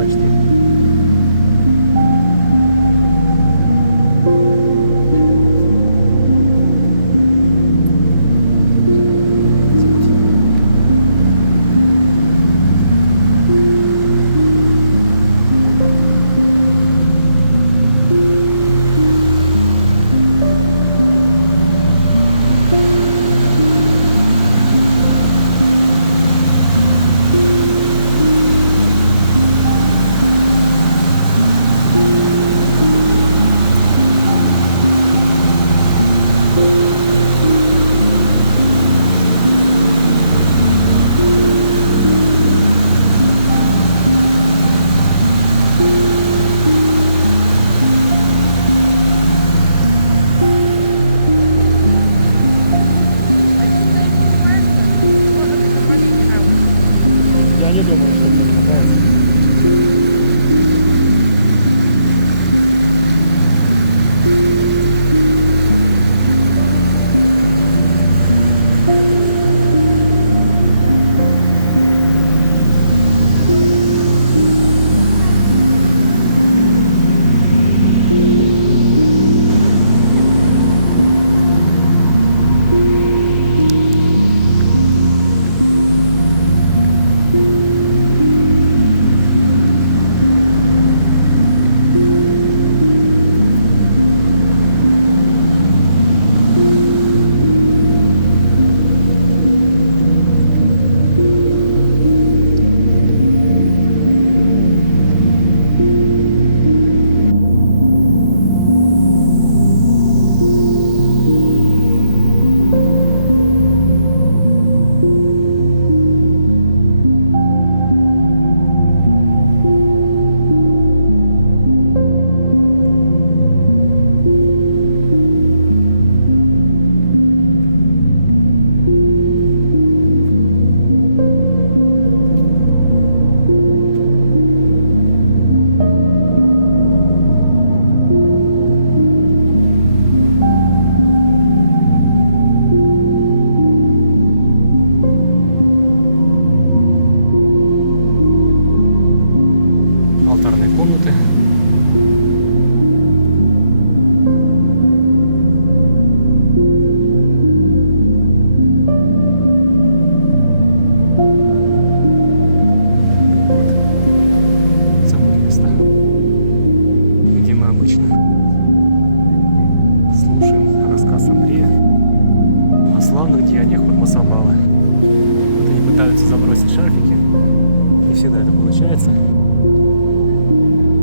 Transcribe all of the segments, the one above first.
почти. Я не думаю, что мне не нравится. Алтарные комнаты. Вот самое место, где мы обычно слушаем рассказ Андрея о славных деяниях Падмасабхавы. Вот они пытаются забросить шарфики, не всегда это получается.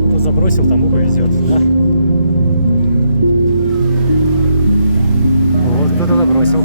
Кто забросил, тому повезет, да? Вот кто-то забросил.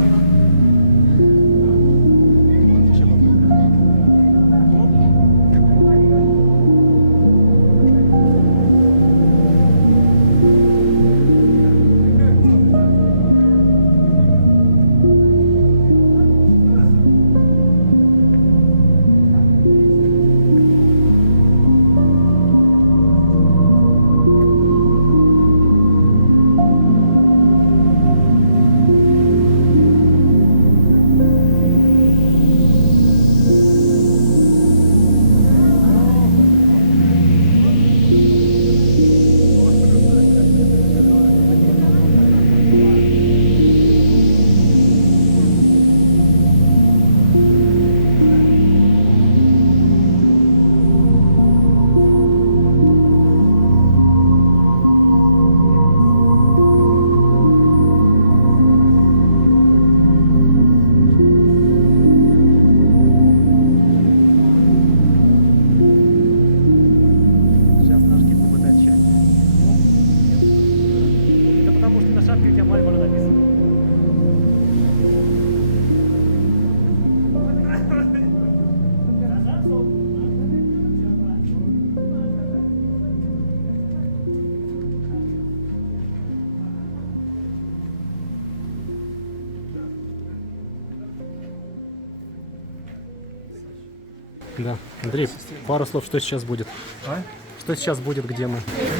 Да. Андрей, пару слов, что сейчас будет? А? Что сейчас будет, где мы?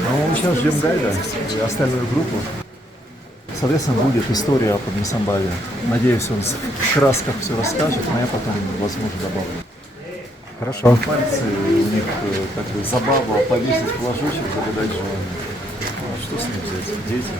Ну, мы сейчас ждем гайда и остальную группу. Соответственно, будет история о Падмасамбхаве. Надеюсь, он в красках все расскажет, но я потом, возможно, добавлю. Хорошо. Пальцы у них как бы забава, повесить флажочек, загадать желание. А что с ним взять? Дети.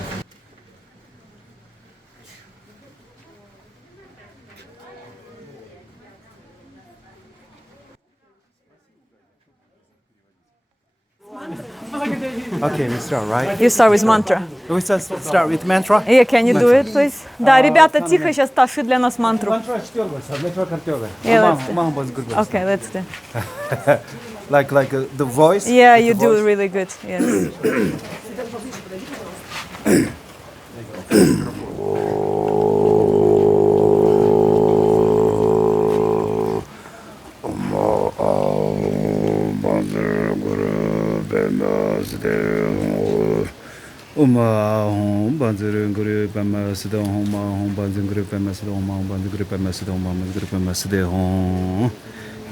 Okay, we start, right? You start with mantra. We start with mantra. Yeah, can you do it, please? Да, ребята, тихо, сейчас Таши для нас мантру. Mantra четвертый. Yeah, let's do. Okay. Okay, let's do. Like the voice. Yeah, the you do voice. really good. Yes.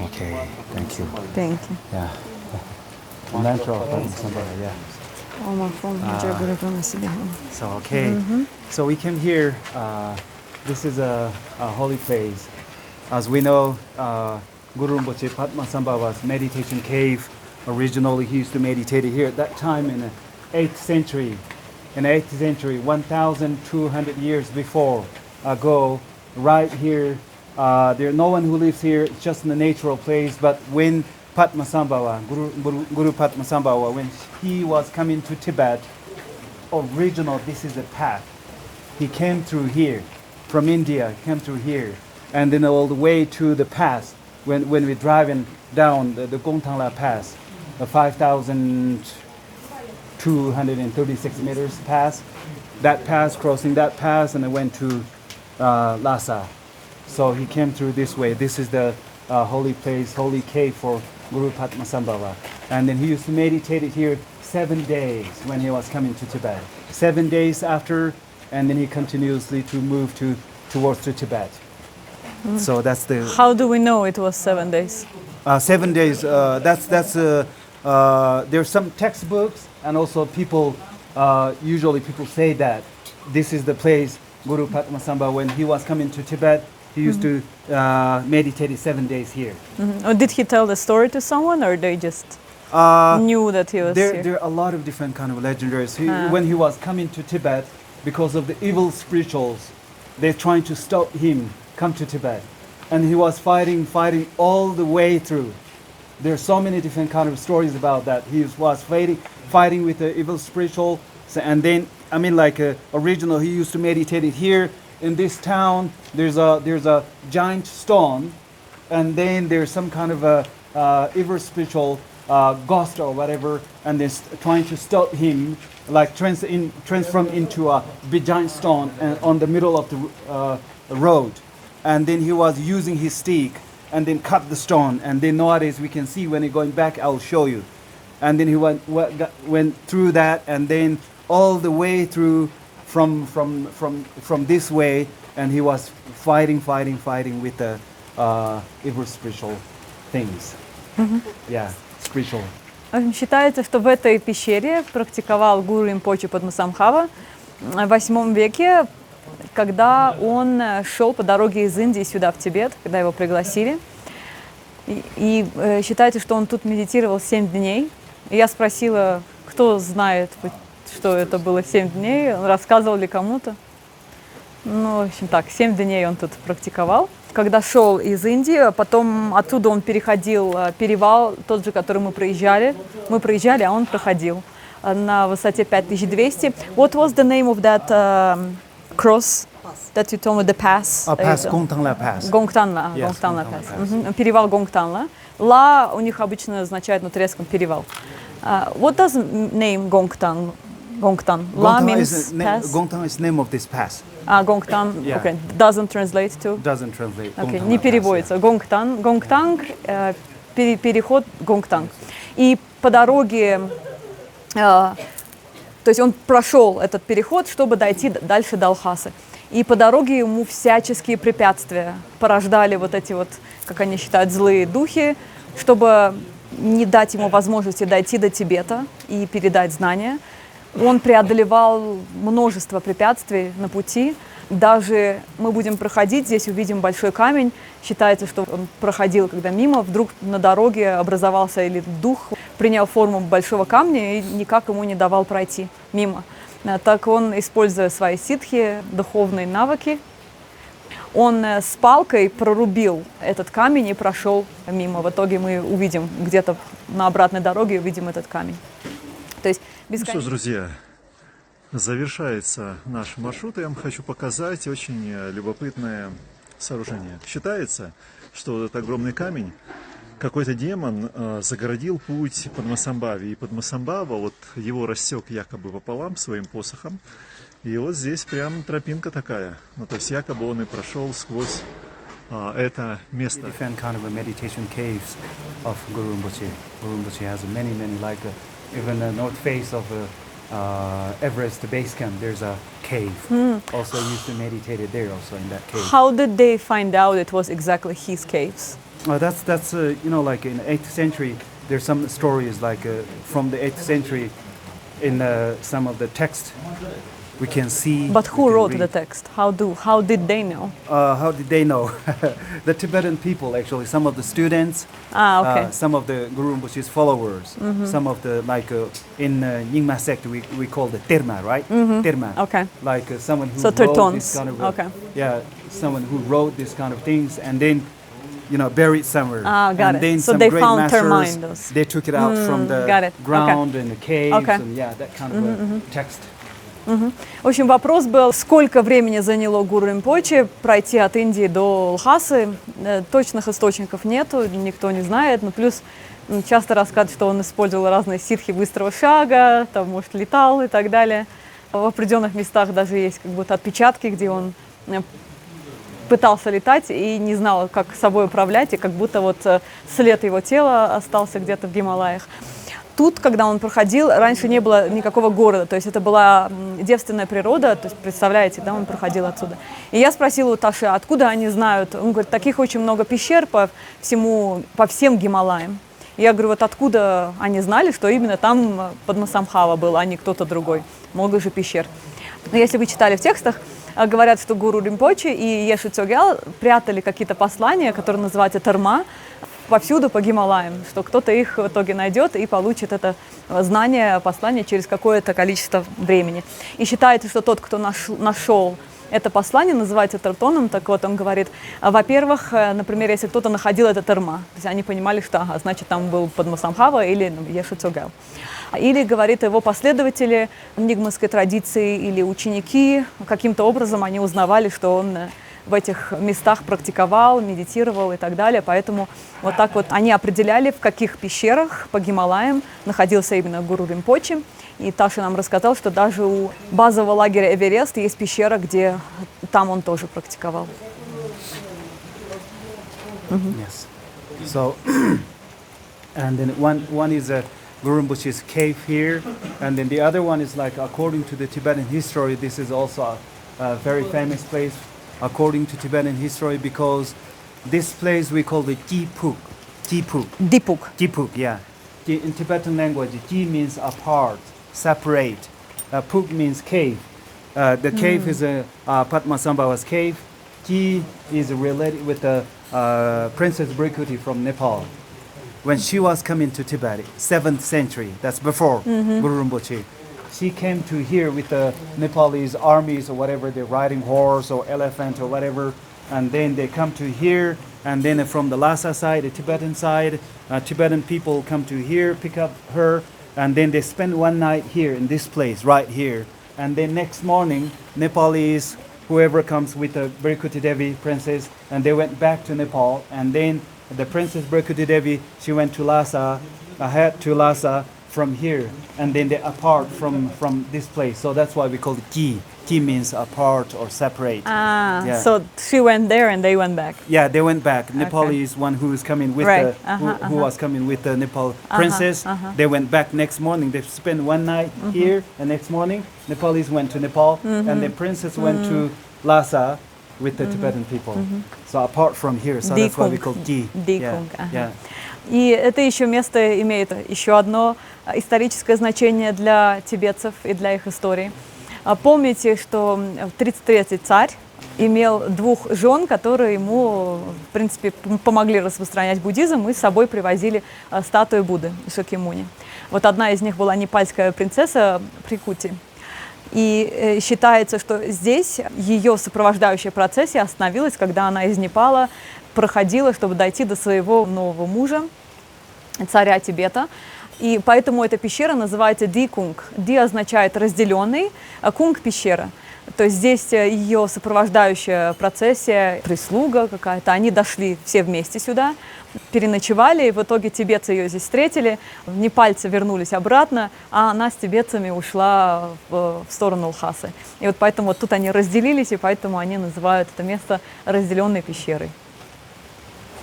Okay, thank you. Thank you. Yeah. Mantra of Padmasambhava, yeah. So okay, so we came here. This is a holy place. As we know, Guru Rinpoche Padmasambhava's meditation cave. Originally, he used to meditate here at that time in the 8th century. In the 8th century, 1,200 years before ago, right here, there's no one who lives here. It's just in a natural place. But when Padmasambhava, Guru Padmasambhava, when he was coming to Tibet, original, this is the path. He came through here, from India, came through here, and then all the way to the pass. When we're driving down the Gongtangla Pass, the 5,236 meters pass, that pass, crossing that pass, and I went to Lhasa. So he came through this way. This is the holy place, holy cave for Guru Padmasambhava. And then he used to meditate here 7 days when he was coming to Tibet. 7 days after, and then he continuously to move towards to Tibet. So that's the How do we know it was 7 days? 7 days. There's some textbooks, and also people. Usually, people say that this is the place Guru Padmasambhava, when he was coming to Tibet, he used to meditate 7 days here. Or did he tell the story to someone, or they just knew that he was here? There are a lot of different kind of legendaries. When he was coming to Tibet, because of the evil spirituals, they're trying to stop him come to Tibet, and he was fighting all the way through. There are so many different kind of stories about that. He was fighting with the evil spiritual, and then original, he used to meditate it here in this town. There's a giant stone, and then there's some kind of a evil spiritual ghost or whatever, and they're trying to stop him, like transform into a big giant stone and on the middle of the road. And then he was using his stick and then cut the stone. And then nowadays we can see when he's going back, I'll show you. And then he went through that, and then all the way through from this way, and he was fighting with the evil spiritual things. Yeah, spiritual. Считается, что в этой пещере практиковал гуру Римпоче Падмасамбхава в 8 веке, когда он шел по дороге из Индии сюда, в Тибет, когда его пригласили. И считается, что он тут медитировал 7 дней. И я спросила, кто знает, что это было 7 дней, он рассказывал ли кому-то. Ну, в общем так, 7 дней он тут практиковал. Когда шел из Индии, потом оттуда он переходил перевал, тот же, который мы проезжали. Мы проезжали, а он проходил на высоте 5200. What was the name of that cross that you told me, the pass? Pass, Gongtangla Pass. Gongtangla, Yes, Gongtangla Gongtangla Pass. Pass. Перевал Gongtangla. Ла у них обычно означает на турецком перевал. What does name Gongtang? Gongtang. La means pass. Gongtang is name of this pass. Gongtang, Yeah. okay, doesn't translate to? Doesn't translate. Okay, Gongtangla не Pass, переводится. Gongtang, переход Gongtang. И по дороге, то есть он прошел этот переход, чтобы дойти дальше до Лхасы. И по дороге ему всяческие препятствия порождали вот эти вот, как они считают, злые духи, чтобы не дать ему возможности дойти до Тибета и передать знания. Он преодолевал множество препятствий на пути. Даже мы будем проходить, здесь увидим большой камень. Считается, что он проходил, когда мимо, вдруг на дороге образовался или дух, принял форму большого камня и никак ему не давал пройти мимо. Так он, используя свои ситхи, духовные навыки, он с палкой прорубил этот камень и прошел мимо. В итоге мы увидим где-то на обратной дороге, увидим этот камень. То есть Ну что ж, друзья, завершается наш маршрут. Я вам хочу показать очень любопытное сооружение. Считается, что вот этот огромный камень какой-то демон загородил путь Падмасамбхаве. И Падмасамбхава, вот его рассек якобы пополам своим посохом. И вот здесь прям тропинка такая. Ну, то есть якобы он и прошел сквозь это место. Different kind of a meditation caves of Guru Rinpoche. Guru Rinpoche has many, like even the north face of Everest base camp. There's a cave. Also used to meditate there. Also in that cave. How did they find out it was exactly his caves? That's you know, like in the 8th century. There's some stories like from the 8th century in some of the text. We can see. But who wrote the text? How did they know? How did they know? The Tibetan people, actually, some of the students, Okay. some of the Guru Rinpoche's followers, some of the like in Nyingma sect we call the terma, right? Terma. Okay. Like someone who So wrote tertons. this kind of Okay. yeah, someone who wrote this kind of things and then buried somewhere. Got and it. then So some they great found masters, termindos. they took it out from the got it. ground and the caves Okay. and that kind of a text. В общем, вопрос был, сколько времени заняло Гуру Римпоче пройти от Индии до Лхасы. Точных источников нету, никто не знает. Но плюс часто рассказывают, что он использовал разные ситхи быстрого шага, там, может, летал и так далее. В определенных местах даже есть как будто отпечатки, где он пытался летать и не знал, как собой управлять, и как будто вот след его тела остался где-то в Гималаях. Тут, когда он проходил, раньше не было никакого города, то есть это была девственная природа, то есть представляете, да, он проходил отсюда. И я спросила у Таши, откуда они знают, он говорит, таких очень много пещер по всем Гималаям. И я говорю, вот откуда они знали, что именно там Падмасамбхава был, а не кто-то другой, много же пещер. Но если вы читали в текстах, говорят, что Гуру Римпоче и Еши Цогьял прятали какие-то послания, которые называются терма, повсюду по Гималаям, что кто-то их в итоге найдет и получит это знание, послание через какое-то количество времени. И считается, что тот, кто нашел это послание, называется тертоном. Так вот, он говорит, во-первых, например, если кто-то находил это терма, то есть они понимали, что, значит, там был Падмасамбхава или Еши Цогьял. Или, говорит, его последователи нигматской традиции или ученики, каким-то образом они узнавали, что он в этих местах практиковал, медитировал и так далее. Поэтому вот так вот они определяли, в каких пещерах по Гималаям находился именно Гуру Римпоче. И Таша нам рассказал, что даже у базового лагеря Эверест есть пещера, где там он тоже практиковал. Yes. So, and then one is a Guru Rinpoche's cave here, and then the other one is like, according to the Tibetan history, this is also a very famous place, according to Tibetan history, because this place we call the Dipuk. Dipuk. Yeah. In Tibetan language, Ji means apart, separate. Puk means cave. The cave is Padmasambhava's cave. Ji is related with the Princess Bhrikuti from Nepal. When she was coming to Tibet, 7th century, that's before Guru Rinpoche, she came to here with the Nepalese armies or whatever, they're riding horse or elephant or whatever, and then they come to here, and then from the Lhasa side, the Tibetan side, Tibetan people come to here, pick up her, and then they spend one night here in this place, right here, and then next morning, Nepalese, whoever comes with the Bhrikuti Devi princess, and they went back to Nepal, and then the Princess Bhrikuti Devi, she went to Lhasa, ahead to Lhasa from here, and then they apart from this place. So that's why we call it Ki. Ki means apart or separate. Yeah. So she went there and they went back. Yeah, they went back. Nepalese one who is coming with Right. who was coming with the Nepal princess. They went back next morning. They spent one night here, and next morning Nepalese went to Nepal, and the princess went to Lhasa with the Tibetan people. So apart from here, so that's why we call Ki. Dikung. Yeah. И это еще место имеет еще одно историческое значение для тибетцев и для их истории. Помните, что 33-й царь имел 2 жен, которые ему, в принципе, помогли распространять буддизм и с собой привозили статую Будды Шакьямуни. Вот одна из них была непальская принцесса Bhrikuti. И считается, что здесь ее сопровождающая процессия остановилась, когда она из Непала проходила, чтобы дойти до своего нового мужа, царя Тибета. И поэтому эта пещера называется Ди-кунг. Ди означает разделенный, а кунг – пещера. То есть здесь ее сопровождающая процессия, прислуга какая-то, они дошли все вместе сюда, переночевали, и в итоге тибетцы ее здесь встретили, непальцы вернулись обратно, а она с тибетцами ушла в сторону Лхасы. И вот поэтому вот тут они разделились, и поэтому они называют это место разделенной пещерой.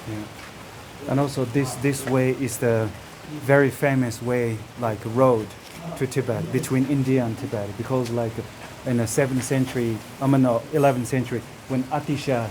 Yeah. And also this way is the very famous way, like road to Tibet, between India and Tibet, because like in the 7th century, 11th century, when Atisha,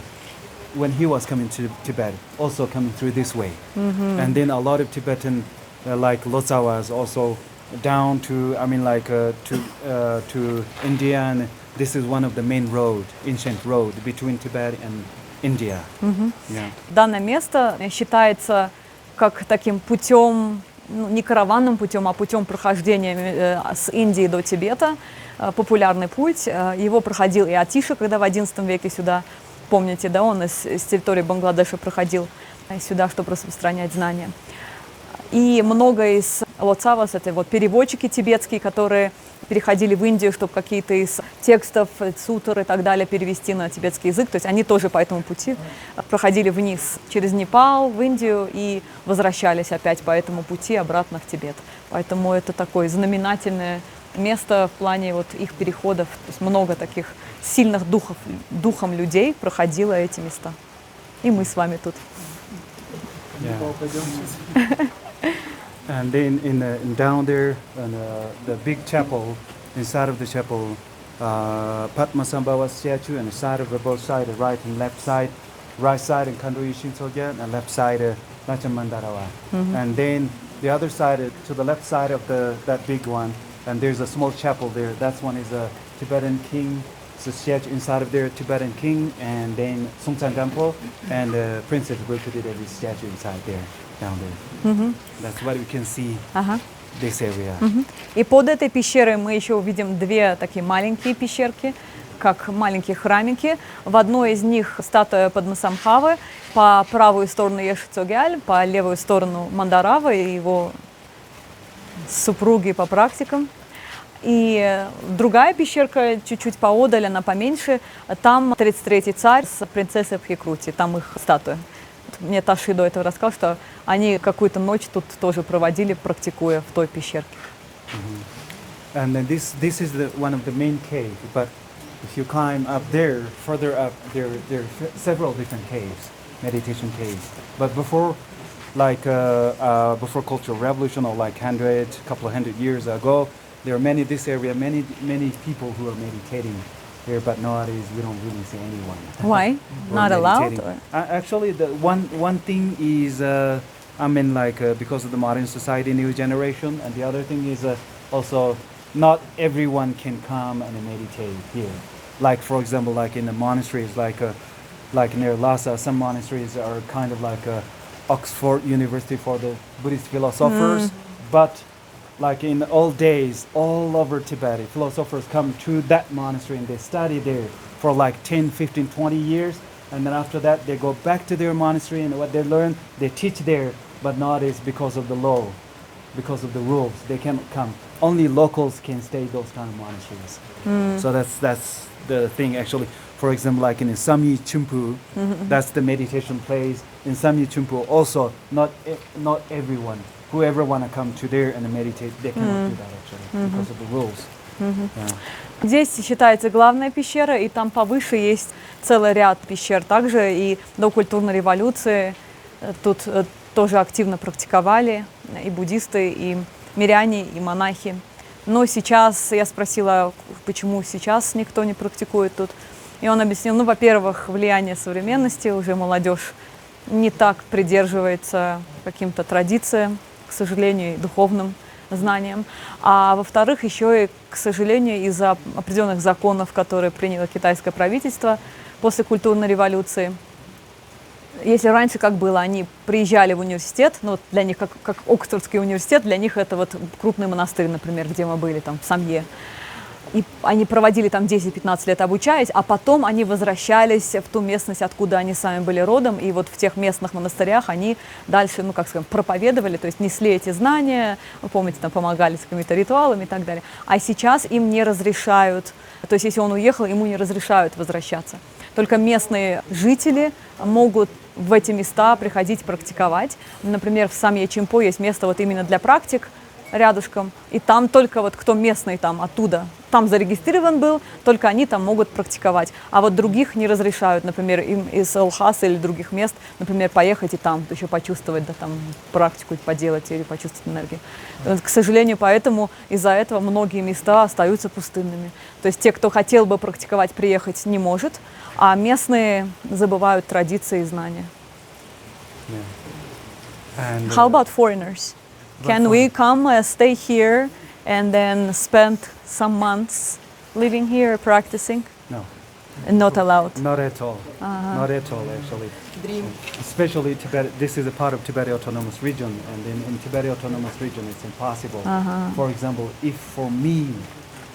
when he was coming to Tibet, also coming through this way. And then a lot of Tibetan, like Lotsawas, also down to, to India, and this is one of the main road, ancient road between Tibet and India. Yeah. Данное место считается как таким путем, не караванным путем, а путем прохождения с Индии до Тибета, популярный путь. Его проходил и Атиша, когда в XI веке сюда, помните, да, он из территории Бангладеша проходил сюда, чтобы распространять знания. И много из лотсавас, это вот переводчики тибетские, которые переходили в Индию, чтобы какие-то из текстов, сутр и так далее перевести на тибетский язык. То есть они тоже по этому пути проходили вниз через Непал, в Индию и возвращались опять по этому пути обратно в Тибет. Поэтому это такое знаменательное место в плане вот их переходов. То есть много таких сильных духом людей проходило эти места. И мы с вами тут. Yeah. And then down there, the big chapel, inside of the chapel, Padmasambhava statue, and the side of the both side, the right and left side and Kandu Yishin Sogyat, and left side Nachamandarawa. And then the other side, to the left side of that big one, and there's a small chapel there. That one is a Tibetan king. It's a statue inside of there, Tibetan king, and then Sungsan Temple, and Princess Bhrikuti, there is statue inside there, down there. That's what we can see. This area. И под этой пещерой мы еще увидим 2 такие маленькие пещерки, как маленькие храмики. В одной из них статуя Падмасабхавы, по правую сторону Ешицогяль, по левую сторону Мандарава и его супруги по практикам. И другая пещерка чуть-чуть поодаль, она поменьше, там 33-й царь с принцессой Бхикрути, там их статуя. Мне Таши до этого рассказал, что они какую-то ночь тут тоже проводили, практикуя в той пещерке. And then this is one of the main caves, but if you climb up there, further up, there are several different caves, meditation caves. But before, before Cultural Revolution, or like couple of hundred years ago, there are many people who are meditating here, but nowadays we don't really see anyone. Why? Not allowed? Actually, the one thing is, because of the modern society, new generation, and the other thing is also not everyone can come and meditate here. Like for example, like in the monasteries, like near Lhasa, some monasteries are kind of like Oxford University for the Buddhist philosophers, but like in old days, all over Tibet, philosophers come to that monastery and they study there for like 10, 15, 20 years. And then after that, they go back to their monastery, and what they learn, they teach there. But nowadays, because of the law, because of the rules, they cannot come. Only locals can stay those kind of monasteries. So that's the thing actually. For example, like in Samyi Chumpu, that's the meditation place. In Samyi Chumpu also, not everyone. Whoever want to come to there and meditate, they cannot do that actually because of the rules. Yeah. Здесь считается главная пещера, и там повыше есть целый ряд пещер. Также и до культурной революции тут тоже активно практиковали и буддисты, и миряне, и монахи. Но сейчас я спросила, почему сейчас никто не практикует тут. И он объяснил, во-первых, влияние современности, уже молодежь не так придерживается каким-то традициям, к сожалению, и духовным знаниям. А во-вторых, еще и, к сожалению, из-за определенных законов, которые приняло китайское правительство после культурной революции. Если раньше как было, они приезжали в университет, ну, вот для них, как Оксфордский университет, для них это вот крупный монастырь, например, где мы были, там, в Самье. И они проводили там 10-15 лет обучаясь, а потом они возвращались в ту местность, откуда они сами были родом, и вот в тех местных монастырях они дальше, ну, как скажем, проповедовали, то есть несли эти знания, вы помните, там помогали с какими-то ритуалами и так далее. А сейчас им не разрешают, то есть если он уехал, ему не разрешают возвращаться. Только местные жители могут в эти места приходить практиковать. Например, в Самье-Чимпо есть место вот именно для практик рядышком, и там только вот кто местный там оттуда, там зарегистрирован был, только они там могут практиковать. А вот других не разрешают, например, им из Лхасы или других мест, например, поехать и там еще почувствовать, да, там практику поделать или почувствовать энергию. Вот, к сожалению, поэтому из-за этого многие места остаются пустынными. То есть те, кто хотел бы практиковать, приехать не может, а местные забывают традиции и знания. How about foreigners? Can we come stay here and then spend some months living here, practicing? No. Not allowed. Not at all. Not at all, actually. Especially Tibet. This is a part of Tibet Autonomous Region, and in Tibet Autonomous Region, it's impossible. For example, if for me,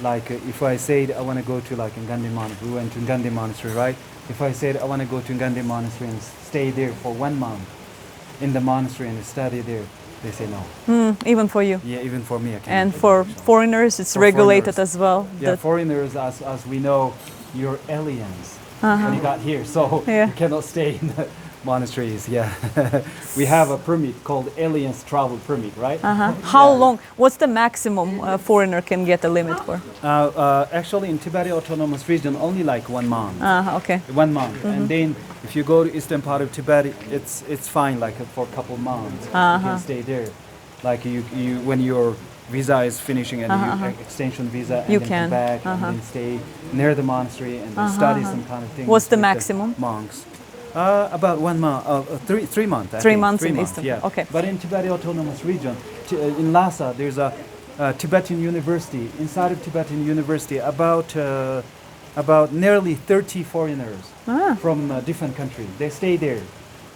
like if I said I want to go to like Ngandi Monastery, we went to Ngandi Monastery, right? If I said I want to go to Ngandi Monastery and stay there for 1 month in the monastery and study there, they say no. Even for you? Yeah, even for me, I can't. And for foreigners, it's For regulated foreigners. as well? Yeah, that- foreigners, as we know, you're aliens when you got here, so Yeah. you cannot stay in the monasteries. Yeah, we have a permit called aliens travel permit, right? How long? What's the maximum a foreigner can get a limit for? Actually, in Tibet Autonomous Region, only like 1 month. Okay. 1 month, and then if you go to eastern part of Tibet, it's fine, like for a couple months. You can stay there, like you when your visa is finishing and you extension visa, and You then can. come back and then stay near the monastery and then study some kind of things. What's the with maximum? monks? About 1 month, 3 months. I 3 think. months 3 in months, eastern, yeah. okay. But in Tibet Autonomous Region, in Lhasa, there's a Tibetan university. Inside of Tibetan university, about nearly 30 foreigners from different countries. They stay there,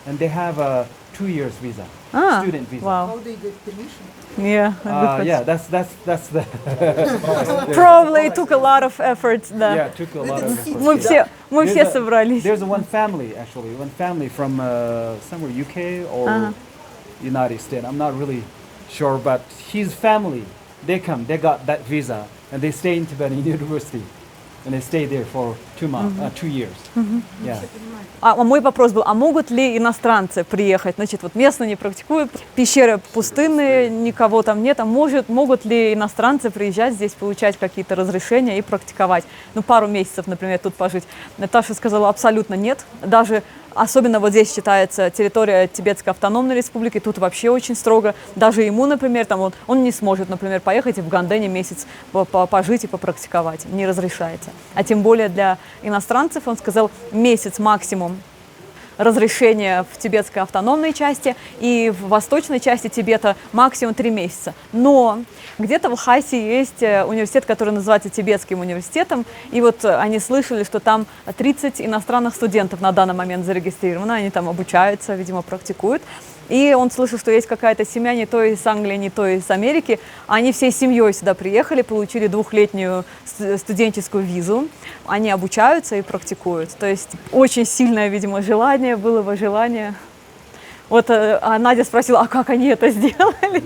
and they have a 2 years visa, student visa. Wow. How do you get permission? Yeah. good Yeah, question. that's the Probably it took a lot of effort. Да. yeah. It took a lot of effort. Мы There's все a- собрались. There's one family actually, one family from somewhere UK or United States. I'm not really sure, but his family, they got that visa, and they stay in Tibetan University, and they stay there for 2 months, 2 years. Yeah. А мой вопрос был, а могут ли иностранцы приехать? Значит, вот местные не практикуют, пещеры пустынные, никого там нет. А могут ли иностранцы приезжать здесь, получать какие-то разрешения и практиковать? Ну, пару месяцев, например, тут пожить. Наташа сказала, абсолютно нет. Даже, особенно вот здесь считается территория Тибетской автономной республики, тут вообще очень строго. Даже ему, например, там он не сможет, например, поехать и в Гандене месяц пожить и попрактиковать. Не разрешается. А тем более для иностранцев, он сказал, месяц максимум разрешение в тибетской автономной части и в восточной части Тибета максимум 3 месяца. Но где-то в Лхасе есть университет, который называется Тибетским университетом, и вот они слышали, что там 30 иностранных студентов на данный момент зарегистрировано, они там обучаются, видимо, практикуют. И он слышал, что есть какая-то семья не то из Англии, не то из Америки. Они всей семьей сюда приехали, получили 2-летнюю студенческую визу. Они обучаются и практикуют. То есть очень сильное, видимо, желание, было бы желание. Вот Надя спросила, а как они это сделали?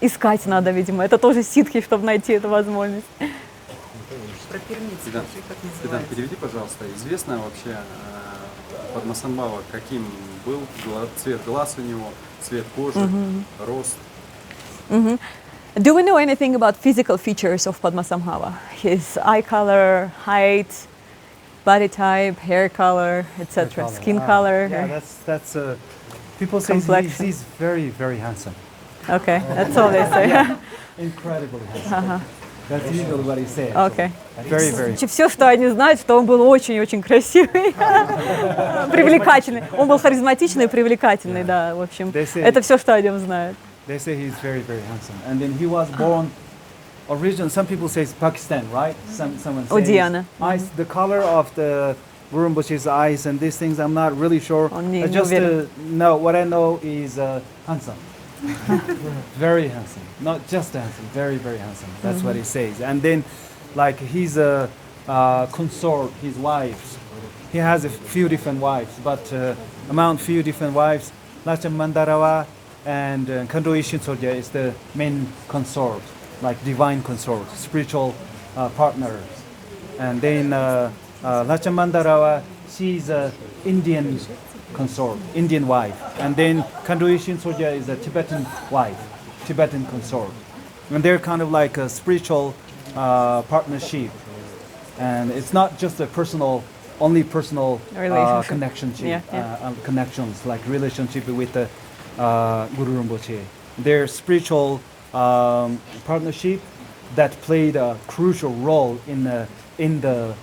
Искать надо, видимо. Это тоже ситхи, чтобы найти эту возможность. Про пермит Идан, скажи, как Идан, называется. переведи, пожалуйста, известно вообще Падмасамбхава, каким был цвет глаз у него, цвет кожи, рост? Do we know anything about physical features of Padmasambhava? His eye color, height, body type, hair color, etc. Skin color. Yeah, that's people say Complexion. he's very, very handsome. Okay, that's all they say. Incredibly handsome. That's usually what he says. Окей. Very, very. Все, что они знают, что он был очень-очень красивый, привлекательный. Он был харизматичный и привлекательный, да, в общем. Это все, что о нем знают. They say he's very, very handsome. And then he was born originally, some people say it's Pakistan, right? Someone says Odiana. eyes, the color of the Guru Rinpoche's eyes and these things, I'm not really sure. Он не I just уверен. know, what I know is handsome. Very handsome. Not just handsome, very, very handsome. That's what he says. And then, like, he's a consort, his wives. He has a few different wives, but among few different wives, Lacham Mandarawa and Kando Ishin Sorja is the main consort, like divine consort, spiritual partners. And then Lacham Mandarawa, she's a Indian consort, Indian wife. And then Kando Ishin Sorja is a Tibetan wife, Tibetan consort. And they're kind of like a spiritual partnership. And it's not just a personal, only personal Relationship. connections, like relationship with the Guru Rinpoche. Their spiritual partnership that played a crucial role in the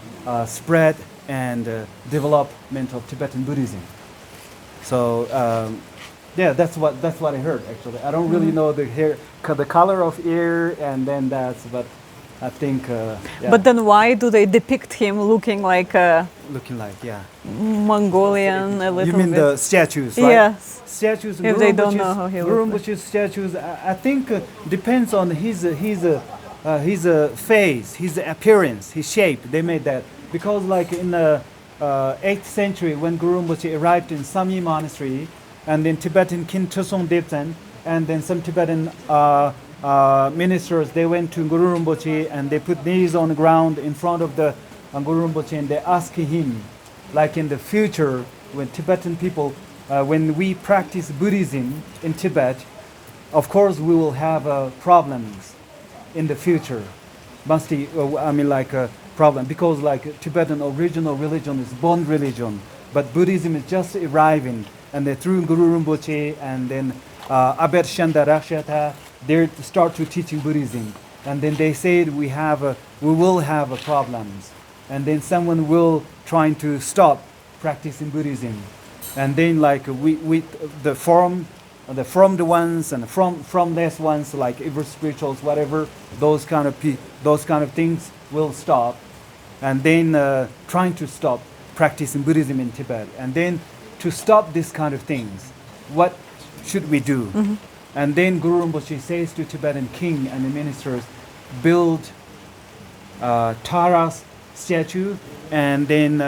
spread and development of Tibetan Buddhism. So yeah, that's what I heard actually. I don't really know the color of ear and then that's, but I think. Yeah. But then why do they depict him looking like a Looking like, yeah. Mongolian a little You mean bit? the statues, right? Yes. Statues. If they don't know how he Guru looks Rinpoche's statues, I think depends on his face, his appearance, his shape. They made that because, like in the 8th century, when Guru Rinpoche arrived in Samye Monastery, and then Tibetan Kin Chosong Debsen, and then some Tibetan ministers, they went to Guru Rinpoche and they put knees on the ground in front of the Guru Rinpoche and they asked him, like in the future, when Tibetan people, when we practice Buddhism in Tibet, of course we will have problems in the future. Must be, I mean, like a problem because like Tibetan original religion is born religion, but Buddhism is just arriving, and they through Guru Rinpoche and then Abed Shanda Rakshata, they start to teaching Buddhism, and then they said we will have problems, and then someone will trying to stop practicing Buddhism, and then like we the formed ones and formless ones like ever spirituals, whatever, those kind of things will stop, and then trying to stop practicing Buddhism in Tibet, and then to stop this kind of things, what should we do? Mm-hmm. And then Guru Rinpoche says to Tibetan king and the ministers, build Tara's statue and then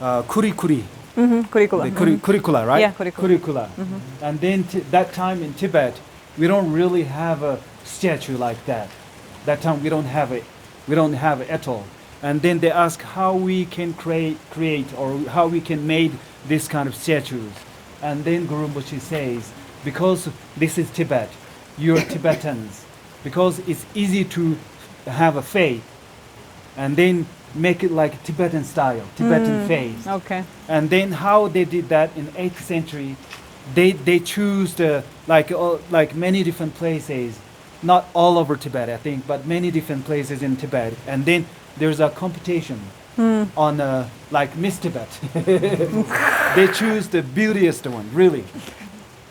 Kurikuri. Mm-hmm. Curricula. Curricula, right? Yeah, curricula. Curricula. Mm-hmm. And then that time in Tibet, we don't really have a statue like that. That time we don't have it. We don't have it at all. And then they ask how we can create or how we can make this kind of statues. And then Guru Rinpoche says, because this is Tibet, you're Tibetans, because it's easy to have a faith, and then make it like Tibetan style, Tibetan faith. Okay. And then how they did that in 8th century, they choose like many different places, not all over Tibet, I think, but many different places in Tibet. And then there's a competition on like Miss Tibet. They choose the beautiest one, really,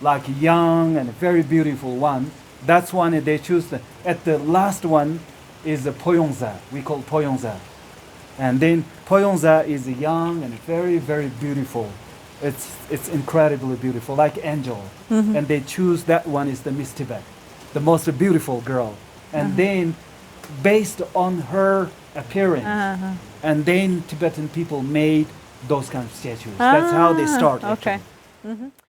like young and very beautiful one. That's one they choose. At the last one is the Poyongza. We call Poyongza. And then Poyongza is young and very, very beautiful. It's incredibly beautiful, like angel. Mm-hmm. And they choose that one is the Miss Tibet, the most beautiful girl. And then based on her appearance, and then Tibetan people made those kind of statues. That's how they start. Okay. Mm-hmm.